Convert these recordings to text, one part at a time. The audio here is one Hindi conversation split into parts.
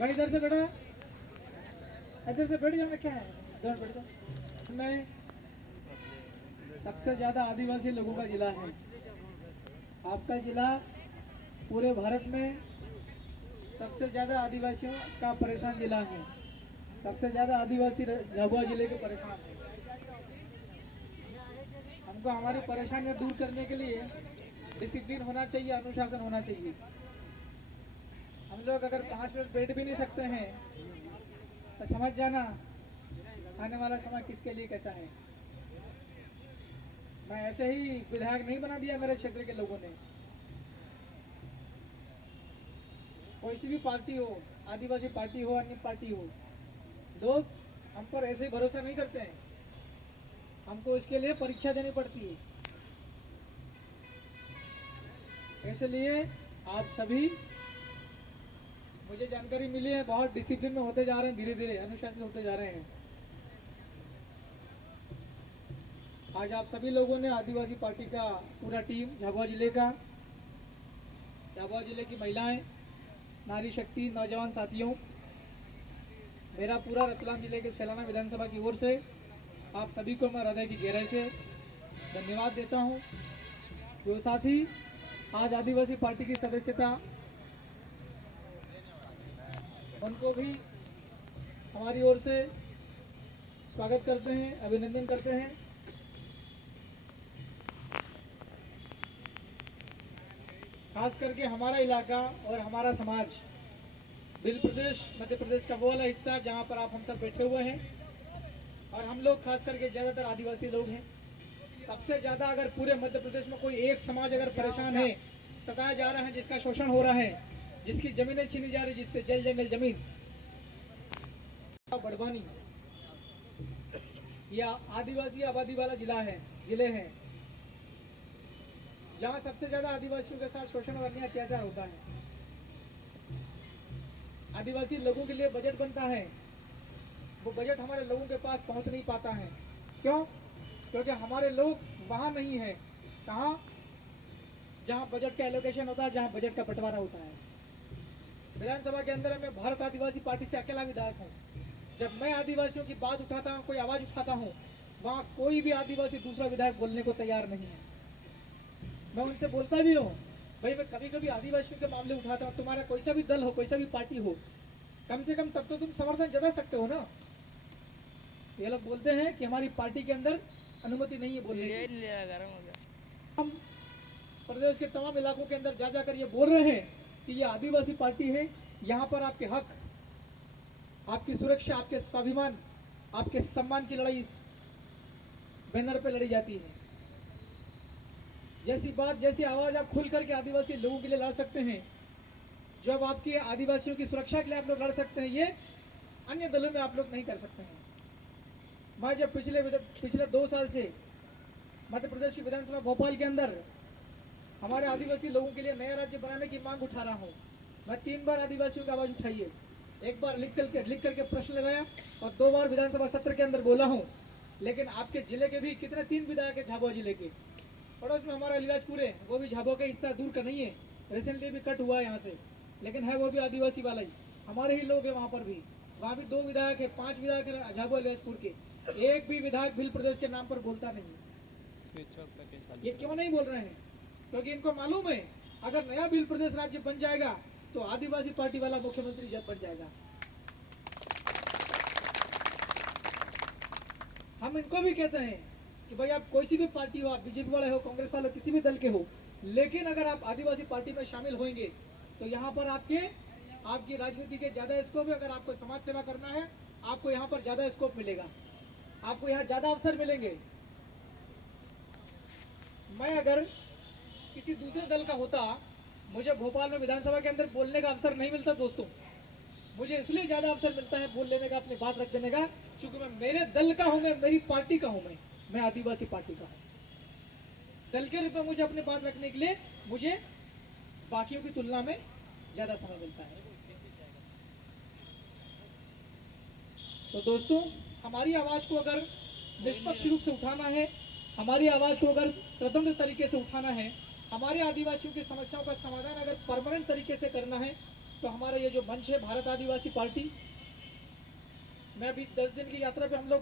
भाई इधर से बैठो, इधर से बैठ जाओ। क्या है, इधर बैठ जाओ। में सबसे ज्यादा आदिवासी लोगों का जिला है आपका जिला। पूरे भारत में सबसे ज्यादा आदिवासियों का परेशान जिला है। सबसे ज्यादा आदिवासी झाबुआ जिले के परेशान है। हमको हमारी परेशानियां दूर करने के लिए डिसिप्लिन होना चाहिए, अनुशासन होना चाहिए। हम लोग अगर 5 मिनट बैठ भी नहीं सकते हैं तो समझ जाना आने वाला समय किसके लिए कैसा है। मैं ऐसे ही विधायक नहीं बना दिया मेरे क्षेत्र के लोगों ने। कोई सी भी पार्टी हो, आदिवासी पार्टी हो, अन्य पार्टी हो, लोग हम पर ऐसे ही भरोसा नहीं करते हैं। हमको इसके लिए परीक्षा देनी पड़ती है। इसलिए आप सभी, मुझे जानकारी मिली है, बहुत डिसिप्लिन में होते जा रहे हैं, धीरे धीरे अनुशासित होते जा रहे हैं। आज आप सभी लोगों ने आदिवासी पार्टी का पूरा टीम, झाबुआ जिले का, झाबुआ जिले की महिलाएं, नारी शक्ति, नौजवान साथियों, मेरा पूरा रतलाम जिले के सैलाना विधानसभा की ओर से आप सभी को मैं हृदय की गहराई से धन्यवाद देता हूं। जो साथी आज आदिवासी पार्टी की सदस्यता, उनको भी हमारी ओर से स्वागत करते हैं, अभिनंदन करते हैं। खास करके हमारा इलाका और हमारा समाज, बिल प्रदेश, मध्य प्रदेश का वो वाला हिस्सा जहाँ पर आप हम सब बैठे हुए हैं, और हम लोग खास करके ज़्यादातर आदिवासी लोग हैं। सबसे ज़्यादा अगर पूरे मध्य प्रदेश में कोई एक समाज अगर परेशान है, सताया जा रहा है, जिसका शोषण हो रहा है, जिसकी जमीनें छीनी जा रही, जिससे जल जंगल जमीन, बड़वानी, यह आदिवासी आबादी वाला जिले हैं जहाँ सबसे ज्यादा आदिवासियों के साथ शोषण और अन्य अत्याचार होता है। आदिवासी लोगों के लिए बजट बनता है, वो बजट हमारे लोगों के पास पहुंच नहीं पाता है। क्यों? क्योंकि हमारे लोग वहां नहीं है। कहाँ? जहां बजट का एलोकेशन होता है, जहां बजट का बंटवारा होता है। विधानसभा के अंदर मैं भारत आदिवासी पार्टी से अकेला विधायक हूँ। जब मैं आदिवासियों की बात उठाता हूँ, कोई आवाज उठाता हूँ, वहाँ कोई भी आदिवासी दूसरा विधायक बोलने को तैयार नहीं है। मैं उनसे बोलता भी हूँ, भाई मैं कभी कभी आदिवासियों के मामले उठाता हूँ, तुम्हारा कोई सा भी दल हो, कोई सा भी पार्टी हो, कम से कम तब तो तुम समर्थन जता सकते हो ना। ये लोग बोलते हैं कि हमारी पार्टी के अंदर अनुमति नहीं है बोलने की। हम प्रदेश के तमाम इलाकों के अंदर जा जाकर ये बोल रहे हैं कि ये आदिवासी पार्टी है, यहाँ पर आपके हक, आपकी सुरक्षा, आपके स्वाभिमान, आपके सम्मान की लड़ाई इस बैनर पे लड़ी जाती है। जैसी बात, जैसी आवाज आप खुल करके आदिवासी लोगों के लिए लड़ सकते हैं, जब आपके आदिवासियों की सुरक्षा के लिए आप लोग लड़ सकते हैं, ये अन्य दलों में आप लोग नहीं कर सकते हैं। मैं जब पिछले 2 साल से मध्य प्रदेश की विधानसभा भोपाल के अंदर हमारे आदिवासी लोगों के लिए नया राज्य बनाने की मांग उठा रहा हूँ, मैं 3 बार आदिवासियों की आवाज उठाई है। एक बार लिख करके प्रश्न लगाया और 2 बार विधानसभा सत्र के अंदर बोला हूँ। लेकिन आपके जिले के भी कितने 3 विधायक है झाबुआ जिले के, पड़ोस में हमारा अलीराजपुर है, वो भी झाबुआ का हिस्सा दूर का नहीं है, रिसेंटली भी कट हुआ है यहाँ से, लेकिन है वो भी आदिवासी वाला ही, हमारे ही लोग हैं वहाँ पर भी। वहाँ भी 2 विधायक है, 5 विधायक है झाबुआ अलीराजपुर के, एक भी विधायक बिल प्रदेश के नाम पर बोलता नहीं। ये क्यों नहीं बोल रहे हैं? क्योंकि इनको मालूम है अगर नया बिल प्रदेश राज्य बन जाएगा तो आदिवासी पार्टी वाला मुख्यमंत्री जब बन जाएगा। हम इनको भी कहते हैं कि भाई आप कोई सी भी पार्टी हो, आप बीजेपी वाले हो, कांग्रेस वाले हो, किसी भी दल के हो, लेकिन अगर आप आदिवासी पार्टी में शामिल होंगे तो यहाँ पर आपकी राजनीति के ज्यादा स्कोप है। अगर आपको समाज सेवा करना है, आपको यहाँ पर ज्यादा स्कोप मिलेगा, आपको यहाँ ज्यादा अवसर मिलेंगे। मैं अगर किसी दूसरे दल का होता, मुझे भोपाल में विधानसभा के अंदर बोलने का अवसर नहीं मिलता दोस्तों। मुझे इसलिए ज्यादा अवसर मिलता है बोल लेने का, अपनी बात रख देने का, क्योंकि मैं मेरे दल का हूं, मैं मेरी पार्टी का हूं, मैं आदिवासी पार्टी का हूं। दल के रूप में मुझे अपनी बात रखने के लिए मुझे बाकियों की तुलना में ज्यादा समय मिलता है। तो दोस्तों, हमारी आवाज को अगर निष्पक्ष रूप से उठाना है, हमारी आवाज को अगर स्वतंत्र तरीके से उठाना है, हमारे आदिवासियों की समस्याओं का समाधान अगर परमानेंट तरीके से करना है, तो हमारा ये जो मंच है भारत आदिवासी पार्टी, मैं अभी 10 दिन की यात्रा पे हम लोग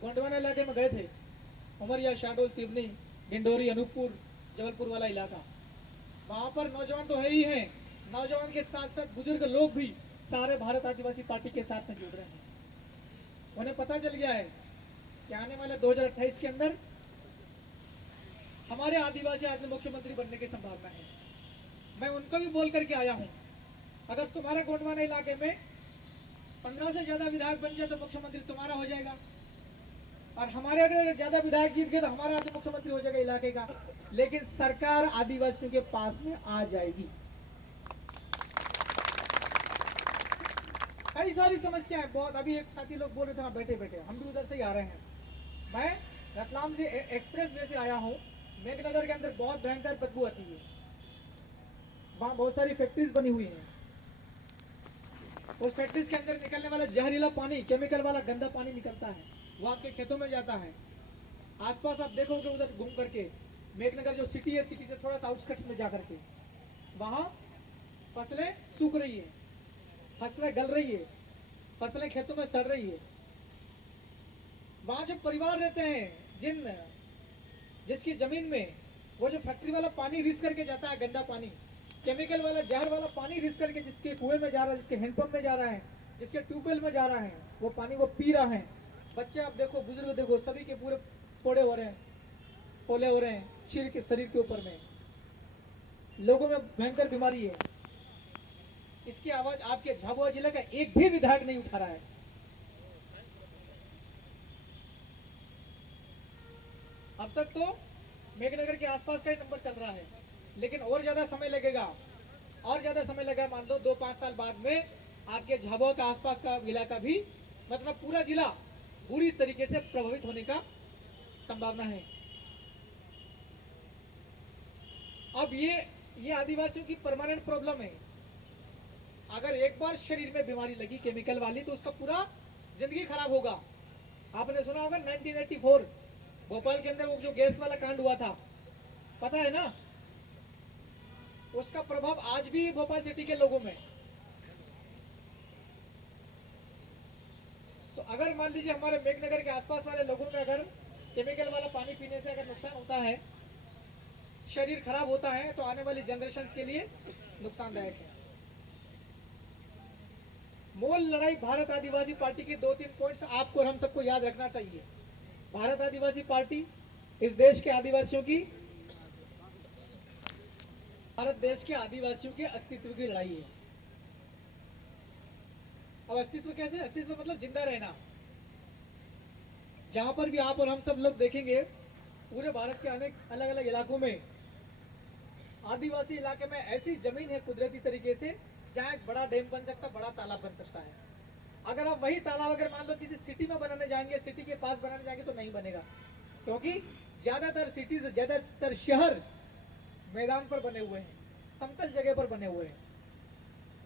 गोंडवाना इलाके में गए थे। उमरिया, शहडोल, सिवनी, डिंडोरी, अनूपपुर, जबलपुर वाला इलाका। वहाँ पर नौजवान तो है ही हैं, नौजवान के साथ साथ बुजुर्ग लोग भी सारे भारत आदिवासी पार्टी के साथ में जुड़ रहे हैं। उन्हें पता चल गया है कि आने वाले 2028 के अंदर हमारे आदिवासी आदमी मुख्यमंत्री बनने की संभावना है। मैं उनको भी बोल करके आया हूँ, अगर तुम्हारे गोंडवाना इलाके में 15 से ज्यादा विधायक बन जाए तो मुख्यमंत्री तुम्हारा हो जाएगा, और हमारे अगर ज्यादा विधायक जीत गए तो हमारा आदमी मुख्यमंत्री हो जाएगा इलाके का, लेकिन सरकार आदिवासियों के पास में आ जाएगी। कई सारी समस्याएं बहुत, अभी एक साथी लोग बोल रहे थे हाँ बैठे बैठे, हम भी उधर से ही आ रहे हैं। मैं रतलाम से एक्सप्रेस वे से आया हूँ। मेघनगर के अंदर बहुत भयंकर बदबू आती है, वहाँ बहुत सारी फैक्ट्रीज बनी हुई हैं। उस फैक्ट्रीज के अंदर निकलने वाला जहरीला पानी, केमिकल वाला गंदा पानी निकलता है, वो आपके खेतों में जाता है। आसपास आप देखोगे उधर घूम करके, मेघनगर जो सिटी है, सिटी से थोड़ा सा आउटस्कट्स में जा करके, वहाँ फसलें सूख रही है, फसलें गल रही है, फसलें खेतों में सड़ रही है। वहाँ जो परिवार रहते हैं, जिसकी जमीन में वो जो फैक्ट्री वाला पानी रिस करके जाता है, गंदा पानी, केमिकल वाला जहर वाला पानी रिस करके जिसके कुएं में जा रहा है, जिसके हैंडपंप में जा रहा है, जिसके ट्यूबवेल में जा रहा है, वो पानी वो पी रहा है। बच्चे आप देखो, बुजुर्ग देखो, सभी के पूरे फोड़े हो रहे हैं, फोले हो रहे हैं शरीर के ऊपर में। लोगों में भयंकर बीमारी है। इसकी आवाज आपके झाबुआ जिले का एक भी विधायक नहीं उठा रहा है। अब तक तो मेघनगर के आसपास का ही नंबर चल रहा है, लेकिन और ज्यादा समय लगेगा, और ज्यादा समय लगेगा। मान लो 2-5 साल बाद में आपके झाबुआ का आसपास का इलाका भी, मतलब पूरा जिला बुरी तरीके से प्रभावित होने का संभावना है। अब ये आदिवासियों की परमानेंट प्रॉब्लम है। अगर एक बार शरीर में बीमारी लगी केमिकल वाली, तो उसका पूरा जिंदगी खराब होगा। आपने सुना होगा 1984 भोपाल के अंदर वो जो गैस वाला कांड हुआ था, पता है ना? उसका प्रभाव आज भी भोपाल सिटी के लोगों में। तो अगर मान लीजिए हमारे मेघनगर के आसपास वाले लोगों में अगर केमिकल वाला पानी पीने से अगर नुकसान होता है, शरीर खराब होता है, तो आने वाली जनरेशन के लिए नुकसानदायक है। मूल लड़ाई भारत आदिवासी पार्टी की 2-3 पॉइंट्स आपको और हम सबको याद रखना चाहिए। भारत आदिवासी पार्टी इस देश के आदिवासियों की, भारत देश के आदिवासियों के अस्तित्व की लड़ाई है। अब अस्तित्व कैसे? अस्तित्व मतलब जिंदा रहना। जहां पर भी आप और हम सब लोग देखेंगे, पूरे भारत के अनेक अलग अलग इलाकों में, आदिवासी इलाके में ऐसी जमीन है कुदरती तरीके से, जहां एक बड़ा डैम बन सकता है, बड़ा तालाब बन सकता है। अगर आप वही तालाब अगर मान लो किसी सिटी में बनाने जाएंगे, सिटी के पास बनाने जाएंगे, तो नहीं बनेगा, क्योंकि ज्यादातर सिटीज, ज्यादातर शहर मैदान पर बने हुए हैं, समतल जगह पर बने हुए हैं।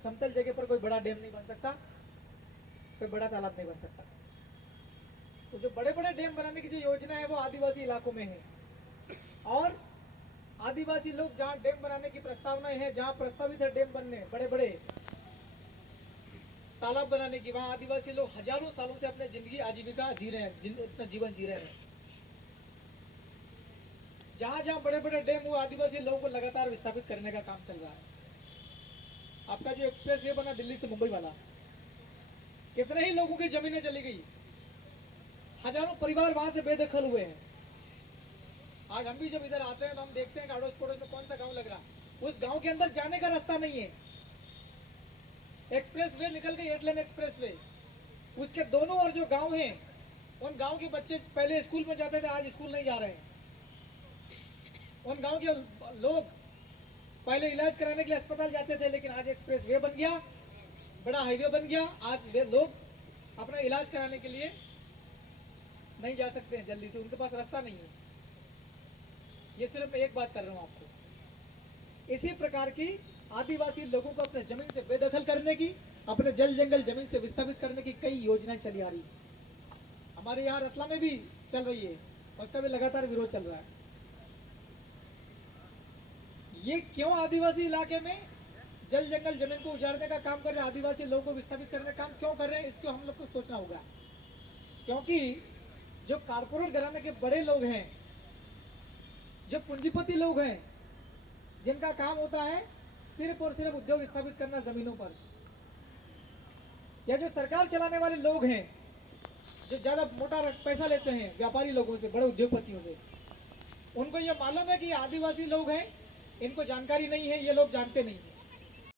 समतल जगह पर कोई बड़ा डैम नहीं बन सकता, कोई बड़ा तालाब नहीं बन सकता। तो जो बड़े बड़े डैम बनाने की जो योजना है वो आदिवासी इलाकों में है, और आदिवासी लोग जहाँ डैम बनाने की प्रस्तावनाएं हैं, जहाँ प्रस्तावित है डैम बनने, बड़े बड़े तालाब बनाने की, वहाँ आदिवासी लोग हजारों सालों से अपने जिंदगी आजीविका जी रहे हैं, अपना जीवन जी रहे हैं। जहाँ जहाँ बड़े बड़े डैम, वो आदिवासी लोगों को लगातार विस्थापित करने का काम चल रहा है। आपका जो एक्सप्रेस वे बना दिल्ली से मुंबई वाला, कितने ही लोगों की जमीनें चली गई, हजारों परिवार वहां से बेदखल हुए हैं। आज हम भी जब इधर आते हैं तो हम देखते हैं कि अड़ोस पड़ोस में कौन सा गांव लग रहा है, उस गांव के अंदर जाने का रास्ता नहीं है। एक्सप्रेस वे निकल गई, 8 लेन एक्सप्रेस वे, उसके दोनों ओर जो गांव हैं, उन गांव के बच्चे पहले स्कूल में जाते थे, आज स्कूल नहीं जा रहे हैं। उन गांव के लोग पहले इलाज कराने के लिए अस्पताल जाते थे, लेकिन आज एक्सप्रेस वे बन गया, बड़ा हाईवे बन गया, आज लोग अपना इलाज कराने के लिए नहीं जा सकते हैं जल्दी से, उनके पास रास्ता नहीं है। ये सिर्फ मैं एक बात कर रहा हूँ आपको। इसी प्रकार की आदिवासी लोगों को अपने जमीन से बेदखल करने की, अपने जल जंगल जमीन से विस्थापित करने की कई योजनाएं चली आ रही है। हमारे यहाँ रतला में भी चल रही है, उसका भी लगातार विरोध चल रहा है। ये क्यों आदिवासी इलाके में जल जंगल जमीन को उजाड़ने का काम कर रहे हैं, आदिवासी लोगों को विस्थापित करने का काम क्यों कर रहे हैं, इसको हम लोग को सोचना होगा। क्योंकि जो कारपोरेट घराने के बड़े लोग हैं, जो पूंजीपति लोग हैं, जिनका काम होता है सिर्फ और सिर्फ उद्योग स्थापित करना जमीनों पर, या जो सरकार चलाने वाले लोग हैं, जो ज्यादा मोटा पैसा लेते हैं व्यापारी लोगों से, बड़े उद्योगपतियों से, उनको ये मालूम है कि आदिवासी लोग हैं, इनको जानकारी नहीं है, ये लोग जानते नहीं है।